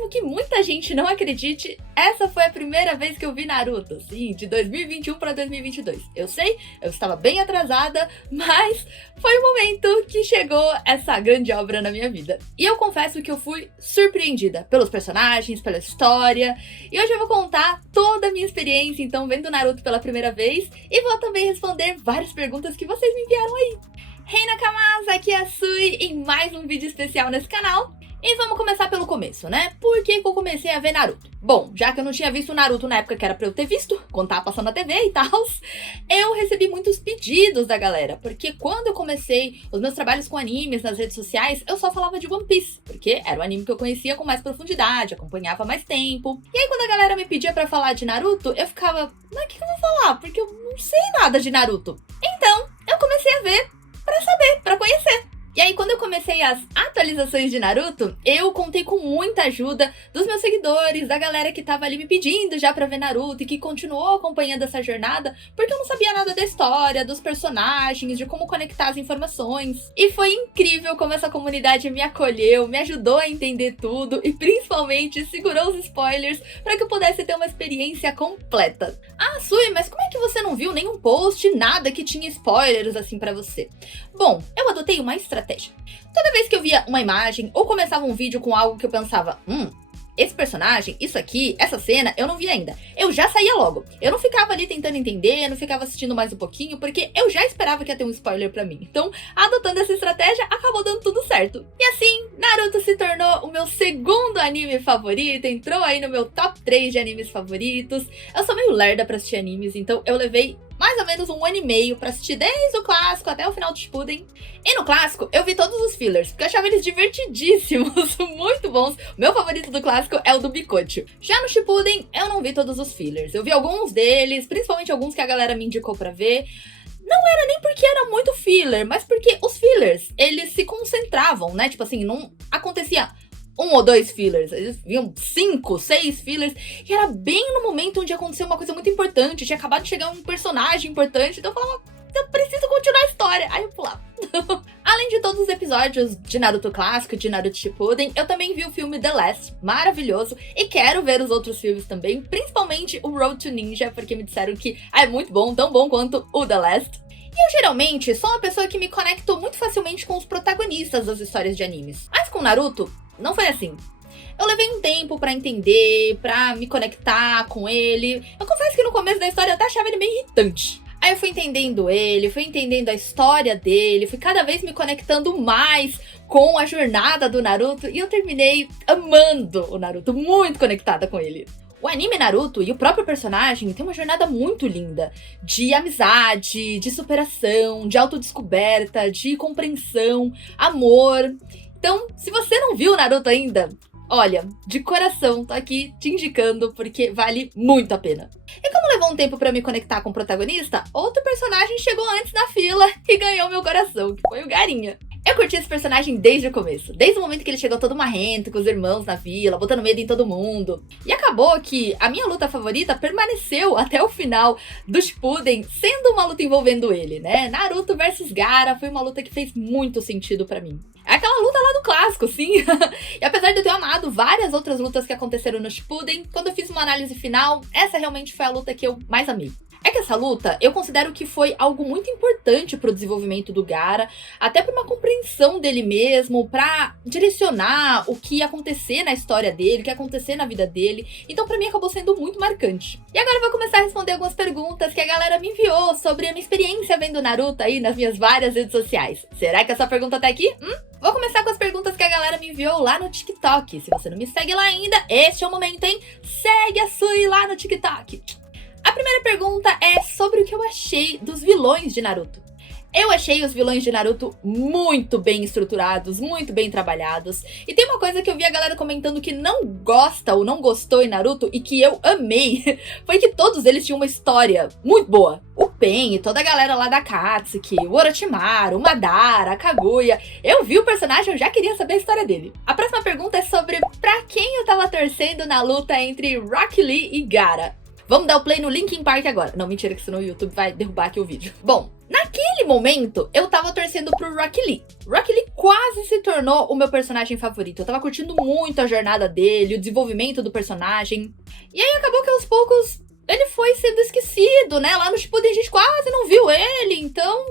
mesmo que muita gente não acredite, essa foi a primeira vez que eu vi Naruto, sim, de 2021 para 2022. Eu sei, eu estava bem atrasada, mas foi o momento que chegou essa grande obra na minha vida. E eu confesso que eu fui surpreendida pelos personagens, pela história, e hoje eu vou contar toda a minha experiência, então, vendo Naruto pela primeira vez, e vou também responder várias perguntas que vocês me enviaram aí. Hey Nakamas, aqui é a Sui em mais um vídeo especial nesse canal. E vamos começar pelo começo, né? Por que eu comecei a ver Naruto? Bom, já que eu não tinha visto Naruto na época que era pra eu ter visto, quando tava passando na TV e tal, eu recebi muitos pedidos da galera, porque quando eu comecei os meus trabalhos com animes nas redes sociais, eu só falava de One Piece, porque era o anime que eu conhecia com mais profundidade, acompanhava mais tempo. E aí quando a galera me pedia pra falar de Naruto, eu ficava, mas o que eu vou falar? Porque eu não sei nada de Naruto. Então, eu comecei a ver pra saber, pra conhecer. E aí, quando eu comecei as atualizações de Naruto, eu contei com muita ajuda dos meus seguidores, da galera que tava ali me pedindo já pra ver Naruto e que continuou acompanhando essa jornada, porque eu não sabia nada da história, dos personagens, de como conectar as informações. E foi incrível como essa comunidade me acolheu, me ajudou a entender tudo e principalmente segurou os spoilers pra que eu pudesse ter uma experiência completa. Ah, Sui, mas como é que você não viu nenhum post, nada que tinha spoilers assim pra você? Bom, eu adotei uma estratégia. Toda vez que eu via uma imagem ou começava um vídeo com algo que eu pensava, esse personagem, isso aqui, essa cena, eu não vi ainda. Eu já saía logo. Eu não ficava ali tentando entender, não ficava assistindo mais um pouquinho, porque eu já esperava que ia ter um spoiler pra mim. Então, adotando essa estratégia, acabou dando tudo certo. E assim, Naruto se tornou o meu segundo anime favorito, entrou aí no meu top 3 de animes favoritos. Eu sou meio lerda pra assistir animes, então eu levei mais ou menos 1 ano e meio pra assistir desde o clássico até o final do Shippuden. E no clássico, eu vi todos os fillers, porque eu achava eles divertidíssimos, muito bons. O meu favorito do clássico é o do Bikochu. Já no Shippuden, eu não vi todos os fillers. Eu vi alguns deles, principalmente alguns que a galera me indicou pra ver. Não era nem porque era muito filler, mas porque os fillers, eles se concentravam, né? Tipo assim, não acontecia 1 ou 2 fillers, eles viam 5, 6 fillers, e era bem no momento onde aconteceu uma coisa muito importante, tinha acabado de chegar um personagem importante, então eu falava, eu preciso continuar a história, aí eu pulava. Além de todos os episódios de Naruto clássico e de Naruto Shippuden, eu também vi o filme The Last, maravilhoso, e quero ver os outros filmes também, principalmente o Road to Ninja, porque me disseram que é muito bom, tão bom quanto o The Last. E eu geralmente sou uma pessoa que me conecto muito facilmente com os protagonistas das histórias de animes, mas com Naruto, não foi assim. Eu levei um tempo pra entender, pra me conectar com ele. Eu confesso que no começo da história eu até achava ele meio irritante. Aí eu fui entendendo ele, fui entendendo a história dele, fui cada vez me conectando mais com a jornada do Naruto e eu terminei amando o Naruto, muito conectada com ele. O anime Naruto e o próprio personagem tem uma jornada muito linda, de amizade, de superação, de autodescoberta, de compreensão, amor. Então, se você não viu o Naruto ainda, olha, de coração, tô aqui te indicando porque vale muito a pena. E como levou um tempo pra me conectar com o protagonista, outro personagem chegou antes na fila e ganhou meu coração, que foi o Garinha. Eu curti esse personagem desde o começo, desde o momento que ele chegou todo marrento com os irmãos na vila, botando medo em todo mundo. E acabou que a minha luta favorita permaneceu até o final do Shippuden, sendo uma luta envolvendo ele, né? Naruto versus Gaara foi uma luta que fez muito sentido pra mim. É aquela luta lá do clássico, sim. E apesar de eu ter amado várias outras lutas que aconteceram no Shippuden, quando eu fiz uma análise final, essa realmente foi a luta que eu mais amei. É que essa luta, eu considero que foi algo muito importante pro desenvolvimento do Gaara, até pra uma compreensão dele mesmo, pra direcionar o que ia acontecer na história dele, o que ia acontecer na vida dele. Então pra mim acabou sendo muito marcante. E agora eu vou começar a responder algumas perguntas que a galera me enviou sobre a minha experiência vendo Naruto aí nas minhas várias redes sociais. Será que essa pergunta tá aqui? Vou começar com as perguntas que a galera me enviou lá no TikTok. Se você não me segue lá ainda, este é o momento, hein? Segue a Sui lá no TikTok. A primeira pergunta é sobre o que eu achei dos vilões de Naruto. Eu achei os vilões de Naruto muito bem estruturados, muito bem trabalhados. E tem uma coisa que eu vi a galera comentando que não gosta ou não gostou em Naruto e que eu amei, foi que todos eles tinham uma história muito boa. O Pen e toda a galera lá da Akatsuki, o Orochimaru, o Madara, a Kaguya. Eu vi o personagem, eu já queria saber a história dele. A próxima pergunta é sobre pra quem eu tava torcendo na luta entre Rock Lee e Gaara. Vamos dar o play no Linkin Park agora. Não, mentira, que senão o YouTube vai derrubar aqui o vídeo. Bom, Naquele momento, eu tava torcendo pro Rock Lee. Rock Lee quase se tornou o meu personagem favorito. Eu tava curtindo muito a jornada dele, o desenvolvimento do personagem. E aí acabou que aos poucos ele foi sendo esquecido, né? Lá no Shippuden a gente quase não viu ele, então...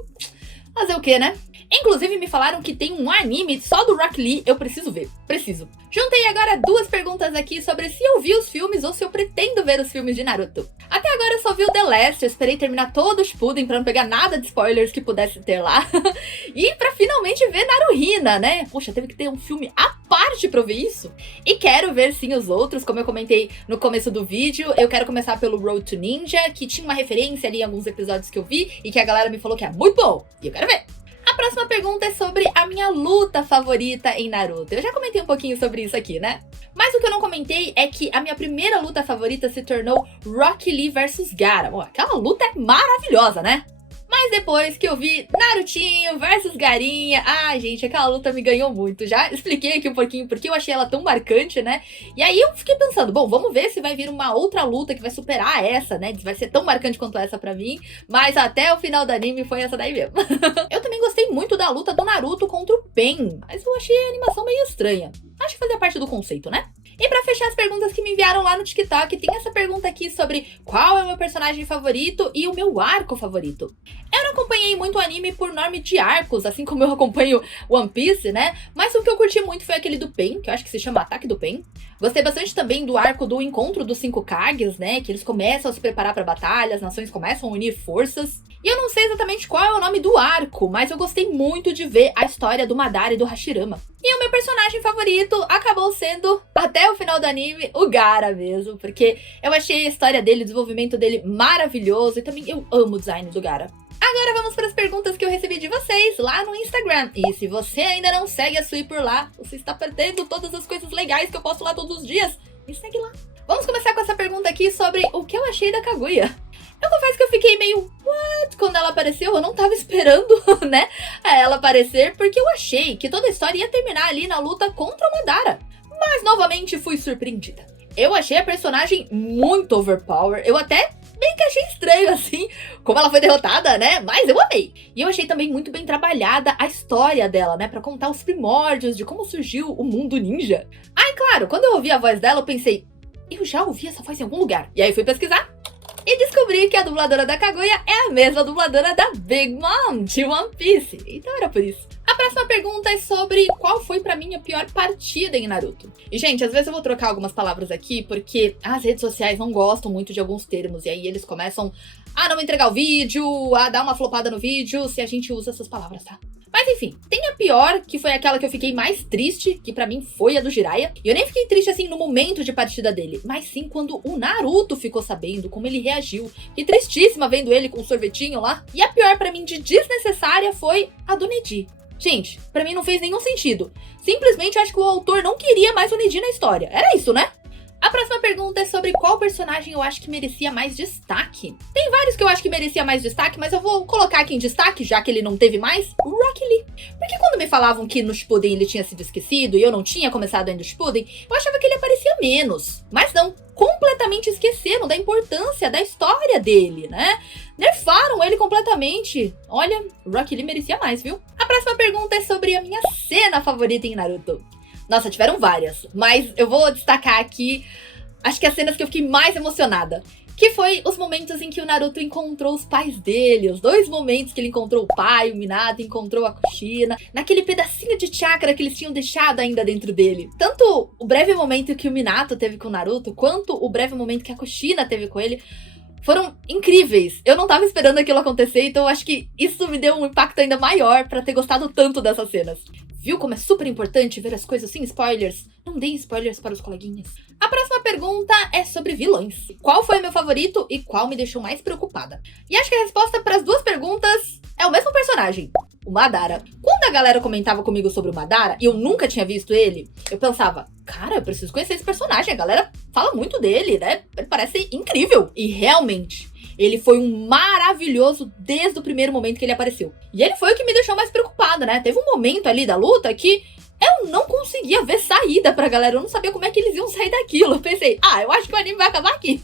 fazer o quê, né? Inclusive me falaram que tem um anime só do Rock Lee, eu preciso ver, preciso. Juntei agora 2 perguntas aqui sobre se eu vi os filmes ou se eu pretendo ver os filmes de Naruto. Até agora eu só vi o The Last, eu esperei terminar todo o Shippuden pra não pegar nada de spoilers que pudesse ter lá. E pra finalmente ver Naruhina, né? Poxa, teve que ter um filme à parte pra eu ver isso. E quero ver sim os outros, como eu comentei no começo do vídeo. Eu quero começar pelo Road to Ninja, que tinha uma referência ali em alguns episódios que eu vi e que a galera me falou que é muito bom. E eu quero ver. A próxima pergunta é sobre a minha luta favorita em Naruto. Eu já comentei um pouquinho sobre isso aqui, né? Mas o que eu não comentei é que a minha primeira luta favorita se tornou Rock Lee vs Gaara. Bom, aquela luta é maravilhosa, né? Mas depois que eu vi Narutinho versus Garinha, gente, aquela luta me ganhou muito. Já expliquei aqui um pouquinho porque eu achei ela tão marcante, né? E aí eu fiquei pensando, bom, vamos ver se vai vir uma outra luta que vai superar essa, né? Vai ser tão marcante quanto essa pra mim. Mas até o final do anime foi essa daí mesmo. Eu também gostei muito da luta do Naruto contra o Pain, mas eu achei a animação meio estranha. Acho que fazia parte do conceito, né? E pra fechar as perguntas que me enviaram lá no TikTok, tem essa pergunta aqui sobre qual é o meu personagem favorito e o meu arco favorito. Eu não acompanhei muito o anime por nome de arcos, assim como eu acompanho One Piece, né? Mas o que eu curti muito foi aquele do Pain, que eu acho que se chama Ataque do Pain. Gostei bastante também do arco do encontro dos 5 Kages, né? Que eles começam a se preparar pra batalha, as nações começam a unir forças. E eu não sei exatamente qual é o nome do arco, mas eu gostei muito de ver a história do Madara e do Hashirama. E o meu personagem favorito acabou sendo, até o final do anime, o Gaara mesmo, porque eu achei a história dele, o desenvolvimento dele maravilhoso e também eu amo o design do Gaara. Agora vamos para as perguntas que eu recebi de vocês lá no Instagram. E se você ainda não segue a Sui por lá, você está perdendo todas as coisas legais que eu posto lá todos os dias. Me segue lá. Vamos começar com essa pergunta aqui sobre o que eu achei da Kaguya. Eu confesso que eu fiquei meio, what? Quando ela apareceu, eu não tava esperando, né, ela aparecer, porque eu achei que toda a história ia terminar ali na luta contra o Madara. Mas, novamente, fui surpreendida. Eu achei a personagem muito overpower, eu até bem que achei estranho, assim, como ela foi derrotada, né, mas eu amei. E eu achei também muito bem trabalhada a história dela, né, pra contar os primórdios de como surgiu o mundo ninja. E claro, quando eu ouvi a voz dela, eu pensei, eu já ouvi essa voz em algum lugar. E aí fui pesquisar. E descobri que a dubladora da Kaguya é a mesma dubladora da Big Mom de One Piece. Então era por isso. A próxima pergunta é sobre qual foi pra mim a pior partida em Naruto. E gente, às vezes eu vou trocar algumas palavras aqui porque as redes sociais não gostam muito de alguns termos. E aí eles começam a não entregar o vídeo, a dar uma flopada no vídeo se a gente usa essas palavras, tá? Mas enfim, tem a pior, que foi aquela que eu fiquei mais triste, que pra mim foi a do Jiraiya. E eu nem fiquei triste assim no momento de partida dele, mas sim quando o Naruto ficou sabendo como ele reagiu. Fiquei tristíssima vendo ele com o sorvetinho lá. E a pior pra mim de desnecessária foi a do Neji. Gente, pra mim não fez nenhum sentido. Simplesmente eu acho que o autor não queria mais o Neji na história. Era isso, né? A próxima pergunta é sobre qual personagem eu acho que merecia mais destaque. Tem vários que eu acho que merecia mais destaque, mas eu vou colocar aqui em destaque, já que ele não teve mais, o Rock Lee. Porque quando me falavam que no Shippuden ele tinha sido esquecido e eu não tinha começado ainda o Shippuden, eu achava que ele aparecia menos. Mas não, completamente esqueceram da importância da história dele, né? Nerfaram ele completamente. Olha, o Rock Lee merecia mais, viu? A próxima pergunta é sobre a minha cena favorita em Naruto. Nossa, tiveram várias, mas eu vou destacar aqui, acho que as cenas que eu fiquei mais emocionada. Que foi os momentos em que o Naruto encontrou os pais dele, os 2 momentos que ele encontrou o pai, o Minato, encontrou a Kushina, naquele pedacinho de chakra que eles tinham deixado ainda dentro dele. Tanto o breve momento que o Minato teve com o Naruto, quanto o breve momento que a Kushina teve com ele, foram incríveis. Eu não tava esperando aquilo acontecer, então eu acho que isso me deu um impacto ainda maior pra ter gostado tanto dessas cenas. Viu como é super importante ver as coisas sem spoilers? Não deem spoilers para os coleguinhas. A próxima pergunta é sobre vilões. Qual foi meu favorito e qual me deixou mais preocupada? E acho que a resposta para as 2 perguntas é o mesmo personagem, o Madara. Quando a galera comentava comigo sobre o Madara e eu nunca tinha visto ele, eu pensava, cara, eu preciso conhecer esse personagem. A galera fala muito dele, né? Ele parece incrível. E realmente, ele foi um maravilhoso desde o primeiro momento que ele apareceu. E ele foi o que me deixou mais preocupada, né? Teve um momento ali da luta que eu não conseguia ver saída pra galera. Eu não sabia como é que eles iam sair daquilo. Eu pensei, eu acho que o anime vai acabar aqui.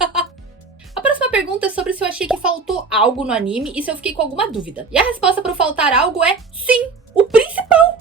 A próxima pergunta é sobre se eu achei que faltou algo no anime e se eu fiquei com alguma dúvida. E a resposta pro faltar algo é sim, o principal.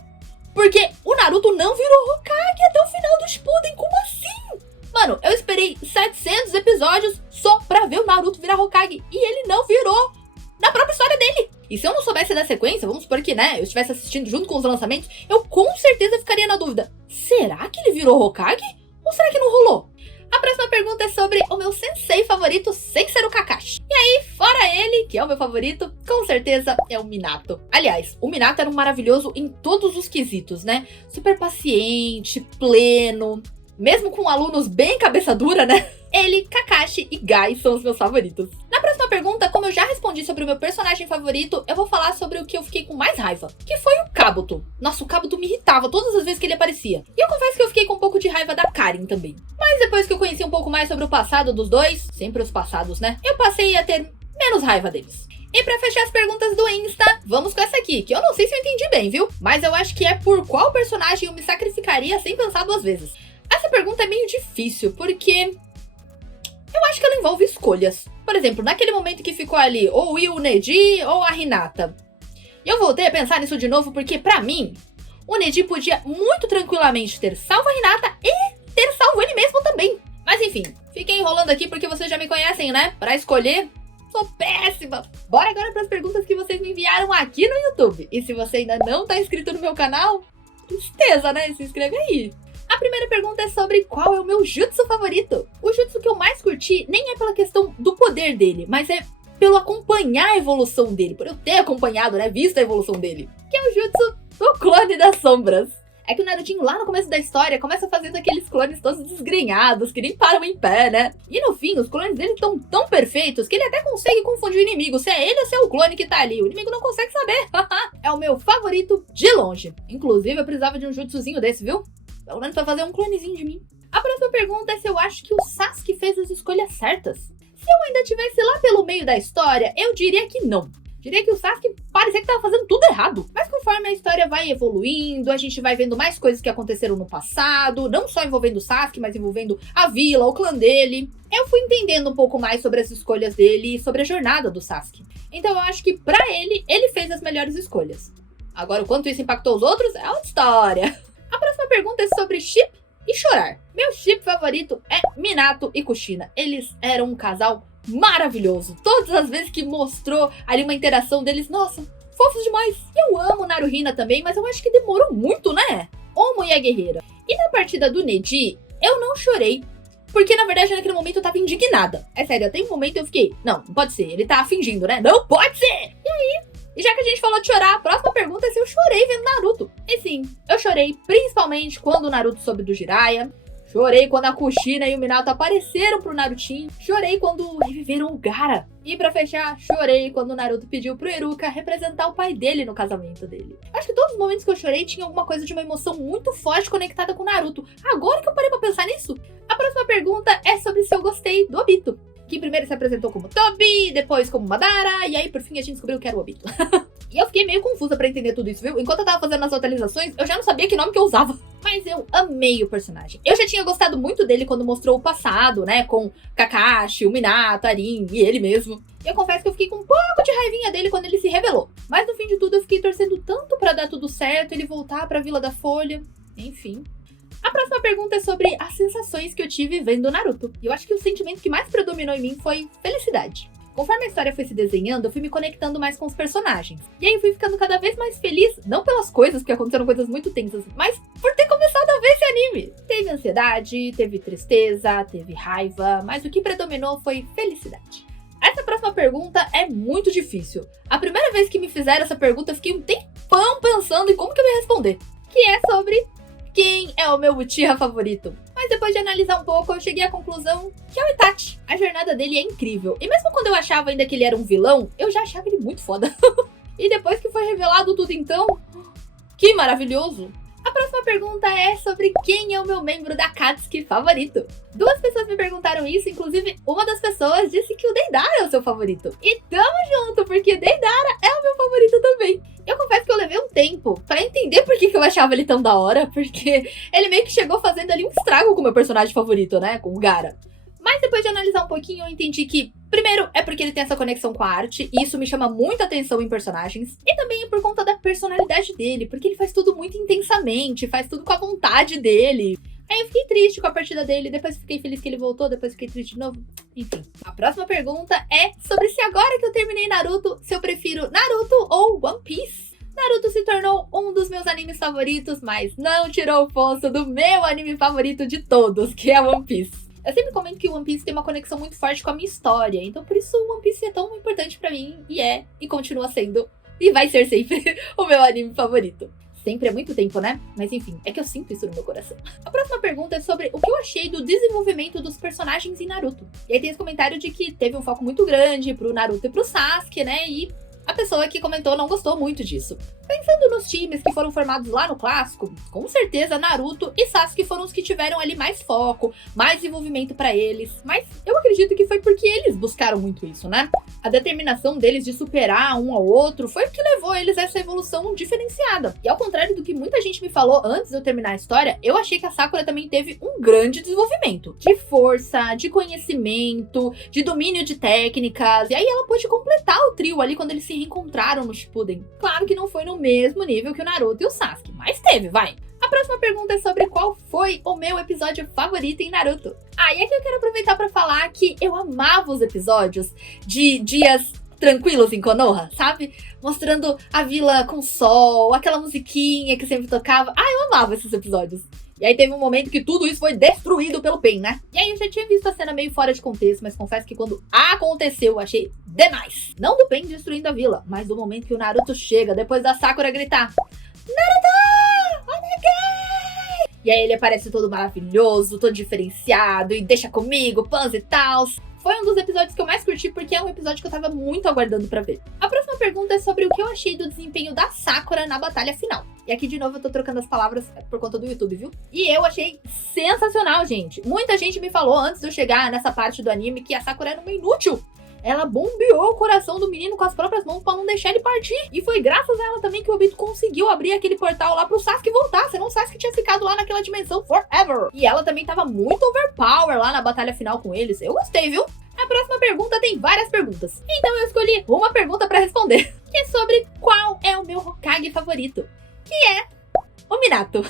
Porque o Naruto não virou Hokage até o final do Shippuden, como assim? Mano, eu esperei 700 episódios só pra ver o Naruto virar Hokage e ele não virou na própria história dele. E se eu não soubesse da sequência, vamos supor que, né, eu estivesse assistindo junto com os lançamentos, eu com certeza ficaria na dúvida. Será que ele virou Hokage? Ou será que não rolou? A próxima pergunta é sobre o meu sensei favorito sem ser o Kakashi. E aí, fora ele, que é o meu favorito, com certeza é o Minato. Aliás, o Minato era um maravilhoso em todos os quesitos, né? Super paciente, pleno, mesmo com alunos bem cabeça dura, né? Ele, Kakashi e Gai são os meus favoritos. Na próxima pergunta, como eu já respondi sobre o meu personagem favorito, eu vou falar sobre o que eu fiquei com mais raiva, que foi o Kabuto. Nossa, o Kabuto me irritava todas as vezes que ele aparecia. E eu confesso que eu fiquei com um pouco de raiva da Karin também. Mas depois que eu conheci um pouco mais sobre o passado dos dois, sempre os passados, né? Eu passei a ter menos raiva deles. E pra fechar as perguntas do Insta, vamos com essa aqui, que eu não sei se eu entendi bem, viu? Mas eu acho que é por qual personagem eu me sacrificaria sem pensar duas vezes. Essa pergunta é meio difícil, porque eu acho que ela envolve escolhas. Por exemplo, naquele momento que ficou ali ou o Neji ou a Hinata. E eu voltei a pensar nisso de novo porque, pra mim, o Neji podia muito tranquilamente ter salvo a Hinata e ter salvo ele mesmo também. Mas enfim, fiquei enrolando aqui porque vocês já me conhecem, né? Pra escolher, sou péssima. Bora agora pras perguntas que vocês me enviaram aqui no YouTube. E se você ainda não tá inscrito no meu canal, tristeza, né? Se inscreve aí. A primeira pergunta é sobre qual é o meu jutsu favorito. O jutsu que eu mais curti nem é pela questão do poder dele, mas é pelo acompanhar a evolução dele, por eu ter acompanhado, né, visto a evolução dele. Que é o jutsu do clone das sombras. É que o Narutinho lá no começo da história começa fazendo aqueles clones todos desgrenhados, que nem param em pé, né? E no fim, os clones dele estão tão perfeitos que ele até consegue confundir o inimigo, se é ele ou se é o clone que tá ali. O inimigo não consegue saber. É o meu favorito de longe. Inclusive, eu precisava de um jutsuzinho desse, viu? Pelo menos pra fazer um clonezinho de mim. A próxima pergunta é se eu acho que o Sasuke fez as escolhas certas. Se eu ainda estivesse lá pelo meio da história, eu diria que não. Diria que o Sasuke parecia que tava fazendo tudo errado. Mas conforme a história vai evoluindo, a gente vai vendo mais coisas que aconteceram no passado, não só envolvendo o Sasuke, mas envolvendo a vila, o clã dele. Eu fui entendendo um pouco mais sobre as escolhas dele e sobre a jornada do Sasuke. Então eu acho que pra ele fez as melhores escolhas. Agora, o quanto isso impactou os outros é outra história. A próxima pergunta é sobre chip e chorar. Meu chip favorito é Minato e Kushina. Eles eram um casal maravilhoso. Todas as vezes que mostrou ali uma interação deles, nossa, fofos demais. Eu amo Naruhina também, mas eu acho que demorou muito, né? Omo e a guerreira. E na partida do Neji, eu não chorei. Porque, na verdade, naquele momento eu tava indignada. É sério, até um momento eu fiquei, não pode ser, ele tá fingindo, né? Não pode ser! E aí, e já que a gente falou de chorar, a próxima pergunta é se eu chorei vendo Naruto. E sim, eu chorei principalmente quando o Naruto soube do Jiraiya. Chorei quando a Kushina e o Minato apareceram pro Narutinho. Chorei quando reviveram o Gaara. E pra fechar, chorei quando o Naruto pediu pro Iruka representar o pai dele no casamento dele. Acho que todos os momentos que eu chorei tinha alguma coisa de uma emoção muito forte conectada com o Naruto. Agora que eu parei pra pensar nisso, a próxima pergunta é sobre se eu gostei do Obito. Que primeiro se apresentou como Tobi, depois como Madara, e aí por fim a gente descobriu que era o Obito. E eu fiquei meio confusa pra entender tudo isso, viu? Enquanto eu tava fazendo as atualizações, eu já não sabia que nome que eu usava. Mas eu amei o personagem. Eu já tinha gostado muito dele quando mostrou o passado, né? Com Kakashi, o Minato, Arin e ele mesmo. E eu confesso que eu fiquei com um pouco de raivinha dele quando ele se revelou. Mas no fim de tudo eu fiquei torcendo tanto pra dar tudo certo, ele voltar pra Vila da Folha. Enfim. A próxima pergunta é sobre as sensações que eu tive vendo Naruto. E eu acho que o sentimento que mais predominou em mim foi felicidade. Conforme a história foi se desenhando, eu fui me conectando mais com os personagens. E aí eu fui ficando cada vez mais feliz, não pelas coisas, porque aconteceram coisas muito tensas, mas por ter começado a ver esse anime. Teve ansiedade, teve tristeza, teve raiva, mas o que predominou foi felicidade. Essa próxima pergunta é muito difícil. A primeira vez que me fizeram essa pergunta, eu fiquei um tempão pensando em como que eu ia responder. Que é sobre quem é o meu Uchiha favorito. Mas depois de analisar um pouco, eu cheguei à conclusão que é o Itachi. A jornada dele é incrível. E mesmo quando eu achava ainda que ele era um vilão, eu já achava ele muito foda. E depois que foi revelado tudo então, que maravilhoso. A próxima pergunta é sobre quem é o meu membro da Akatsuki favorito. 2 pessoas me perguntaram isso, inclusive uma das pessoas disse que o Deidara é o seu favorito. E tamo junto, porque Deidara é o meu favorito também. Eu confesso que eu levei um tempo pra entender por que eu achava ele tão da hora, porque ele meio que chegou fazendo ali um estrago com o meu personagem favorito, né, com o Gaara. Mas depois de analisar um pouquinho, eu entendi que, primeiro, é porque ele tem essa conexão com a arte, e isso me chama muita atenção em personagens, e também por conta da personalidade dele, porque ele faz tudo muito intensamente, faz tudo com a vontade dele. Aí eu fiquei triste com a partida dele, depois fiquei feliz que ele voltou, depois fiquei triste de novo. Enfim. A próxima pergunta é sobre se agora que eu terminei Naruto, se eu prefiro Naruto ou One Piece. Naruto se tornou um dos meus animes favoritos, mas não tirou o posto do meu anime favorito de todos, que é One Piece. Eu sempre comento que One Piece tem uma conexão muito forte com a minha história, então por isso One Piece é tão importante pra mim, e continua sendo, e vai ser sempre o meu anime favorito. Sempre é muito tempo, né? Mas enfim, é que eu sinto isso no meu coração. A próxima pergunta é sobre o que eu achei do desenvolvimento dos personagens em Naruto. E aí tem esse comentário de que teve um foco muito grande pro Naruto e pro Sasuke, né? E a pessoa que comentou não gostou muito disso. Pensando nos times que foram formados lá no clássico, com certeza Naruto e Sasuke foram os que tiveram ali mais foco, mais desenvolvimento pra eles. Mas eu acredito que foi porque eles buscaram muito isso, né? A determinação deles de superar um ao outro foi o que levou eles a essa evolução diferenciada. E ao contrário do que muita gente me falou antes de eu terminar a história, eu achei que a Sakura também teve um grande desenvolvimento. De força, de conhecimento, de domínio de técnicas. E aí ela pôde completar o trio ali quando eles se reencontraram no Shippuden. Claro que não foi no mesmo nível que o Naruto e o Sasuke, mas teve, vai. A próxima pergunta é sobre qual foi o meu episódio favorito em Naruto. E aqui eu quero aproveitar pra falar que eu amava os episódios de dias tranquilos em Konoha, sabe? Mostrando a vila com sol, aquela musiquinha que sempre tocava. Eu amava esses episódios. E aí teve um momento que tudo isso foi destruído pelo Pain, né? E aí eu já tinha visto a cena meio fora de contexto, mas confesso que quando aconteceu, eu achei demais. Não do Pain destruindo a vila, mas do momento que o Naruto chega, depois da Sakura gritar: Naruto! Onegai! E aí ele aparece todo maravilhoso, todo diferenciado, e deixa comigo, pãs e tals. Foi um dos episódios que eu mais curti, porque é um episódio que eu tava muito aguardando pra ver. A próxima pergunta é sobre o que eu achei do desempenho da Sakura na batalha final. E aqui, de novo, eu tô trocando as palavras por conta do YouTube, viu? E eu achei sensacional, gente. Muita gente me falou, antes de eu chegar nessa parte do anime, que a Sakura era uma inútil. Ela bombeou o coração do menino com as próprias mãos pra não deixar ele partir. E foi graças a ela também que o Obito conseguiu abrir aquele portal lá pro Sasuke voltar. Senão o Sasuke tinha ficado lá naquela dimensão forever. E ela também tava muito overpower lá na batalha final com eles. Eu gostei, viu? A próxima pergunta tem várias perguntas. Então eu escolhi uma pergunta pra responder. Que é sobre qual é o meu Hokage favorito. Que é o Minato.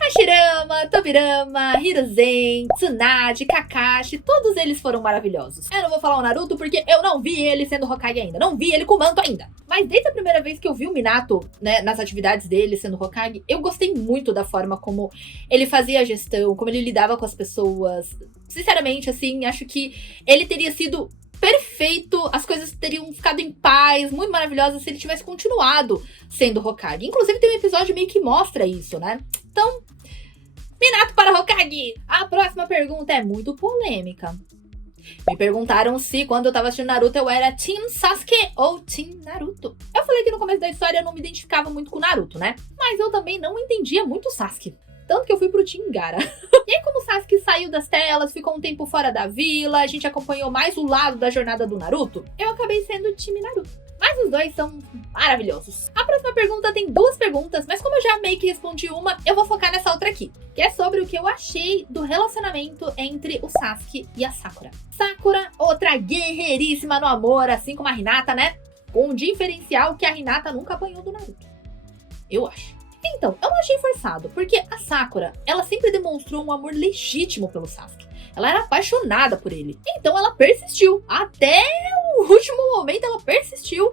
Hashirama, Tobirama, Hiruzen, Tsunade, Kakashi, todos eles foram maravilhosos. Eu não vou falar o Naruto porque eu não vi ele sendo Hokage ainda, não vi ele com manto ainda. Mas desde a primeira vez que eu vi o Minato, né, nas atividades dele sendo Hokage, eu gostei muito da forma como ele fazia a gestão, como ele lidava com as pessoas. Sinceramente, assim, acho que ele teria sido perfeito, as coisas teriam ficado em paz, muito maravilhosas se ele tivesse continuado sendo Hokage. Inclusive tem um episódio meio que mostra isso, né? Então, Minato para Hokage! A próxima pergunta é muito polêmica. Me perguntaram se quando eu tava assistindo Naruto eu era Team Sasuke ou Team Naruto. Eu falei que no começo da história eu não me identificava muito com o Naruto, né? Mas eu também não entendia muito o Sasuke. Tanto que eu fui pro Team Gaara. E aí, como o Sasuke saiu das telas, ficou um tempo fora da vila, a gente acompanhou mais o lado da jornada do Naruto, eu acabei sendo Team Naruto. Mas os dois são maravilhosos. A próxima pergunta tem duas perguntas, mas como eu já meio que respondi uma, eu vou focar nessa outra aqui. Que é sobre o que eu achei do relacionamento entre o Sasuke e a Sakura. Sakura, outra guerreiríssima no amor, assim como a Hinata, né? Com um diferencial que a Hinata nunca apanhou do Naruto. Eu acho. Então, eu não achei forçado, porque a Sakura, ela sempre demonstrou um amor legítimo pelo Sasuke. Ela era apaixonada por ele. Então ela persistiu. Até o último momento ela persistiu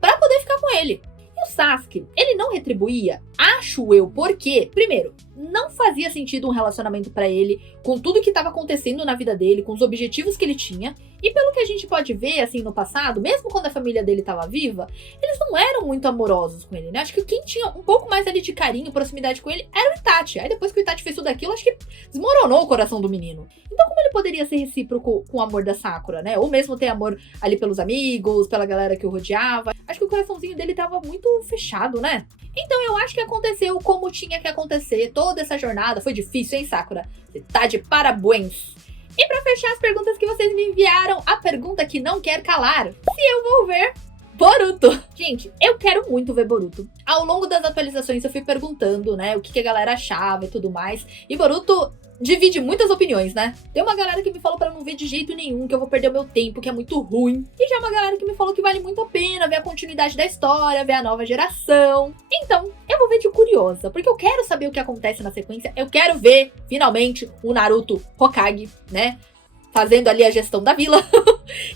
pra poder ficar com ele. E o Sasuke, ele não retribuía, acho eu, porque, primeiro, não fazia sentido um relacionamento pra ele, com tudo que tava acontecendo na vida dele, com os objetivos que ele tinha. E pelo que a gente pode ver, assim, no passado, mesmo quando a família dele tava viva, eles não eram muito amorosos com ele, né? Acho que quem tinha um pouco mais ali de carinho, proximidade com ele, era o Itachi. Aí depois que o Itachi fez tudo aquilo, acho que desmoronou o coração do menino. Então como ele poderia ser recíproco com o amor da Sakura, né? Ou mesmo ter amor ali pelos amigos, pela galera que o rodeava. Acho que o coraçãozinho dele tava muito fechado, né? Então eu acho que aconteceu como tinha que acontecer. Toda essa jornada foi difícil, hein, Sakura? Você tá de parabéns. E pra fechar as perguntas que vocês me enviaram, a pergunta que não quer calar: se eu vou ver Boruto. Gente, eu quero muito ver Boruto. Ao longo das atualizações eu fui perguntando, né, o que a galera achava e tudo mais. E Boruto divide muitas opiniões, né? Tem uma galera que me falou pra não ver de jeito nenhum, que eu vou perder o meu tempo, que é muito ruim. E já uma galera que me falou que vale muito a pena ver a continuidade da história, ver a nova geração. Então, eu vou ver de curiosa, porque eu quero saber o que acontece na sequência. Eu quero ver, finalmente, o Naruto Hokage, né? Fazendo ali a gestão da vila.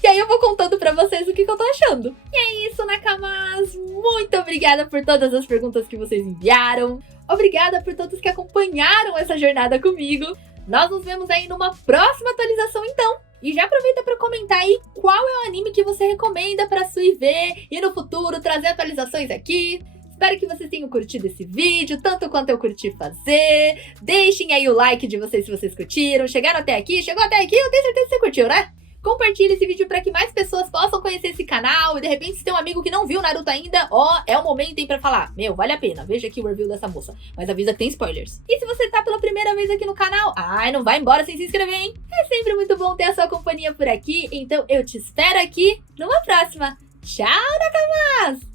E aí eu vou contando pra vocês o que eu tô achando. E é isso, Nakamas! Muito obrigada por todas as perguntas que vocês enviaram. Obrigada por todos que acompanharam essa jornada comigo. Nós nos vemos aí numa próxima atualização então. E já aproveita para comentar aí qual é o anime que você recomenda para Sui ver e no futuro trazer atualizações aqui. Espero que vocês tenham curtido esse vídeo, tanto quanto eu curti fazer. Deixem aí o like de vocês se vocês curtiram. Chegaram até aqui? Chegou até aqui? Eu tenho certeza que você curtiu, né? Compartilhe esse vídeo para que mais pessoas possam conhecer esse canal. E de repente, se tem um amigo que não viu Naruto ainda, ó, é o momento hein, pra falar. Meu, vale a pena, veja aqui o review dessa moça. Mas avisa que tem spoilers. E se você tá pela primeira vez aqui no canal, ai, não vai embora sem se inscrever, hein? É sempre muito bom ter a sua companhia por aqui. Então eu te espero aqui numa próxima. Tchau, Nakamas!